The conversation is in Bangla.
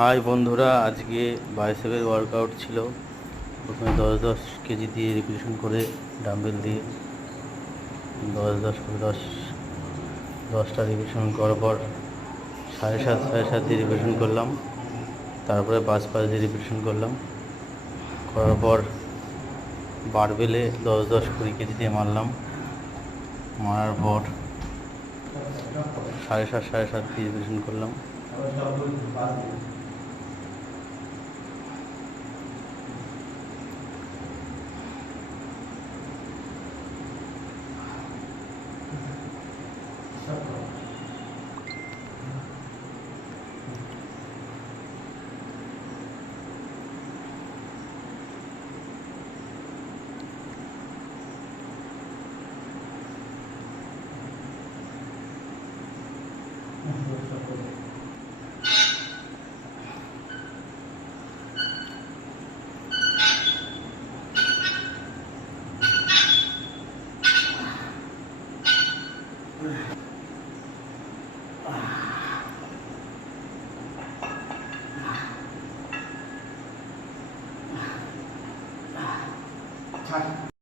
হাই বন্ধুরা, আজকে বাইসেপের ওয়ার্কআউট ছিল। প্রথমে 10-10 কেজি দিয়ে রিপিটেশন করে ডাম্বেল দিয়ে 10-10 করে 10টা রিপিটেশন করার পর 7.5 দিয়ে রিপিটেশন করলাম। তারপরে 5 দিয়ে রিপিটেশন করলাম। করার পর বারবেলে 10-10-20 কেজি দিয়ে মারলাম। মারার পর 7.5 দিয়ে রিপিটেশন করলাম। ছাড়।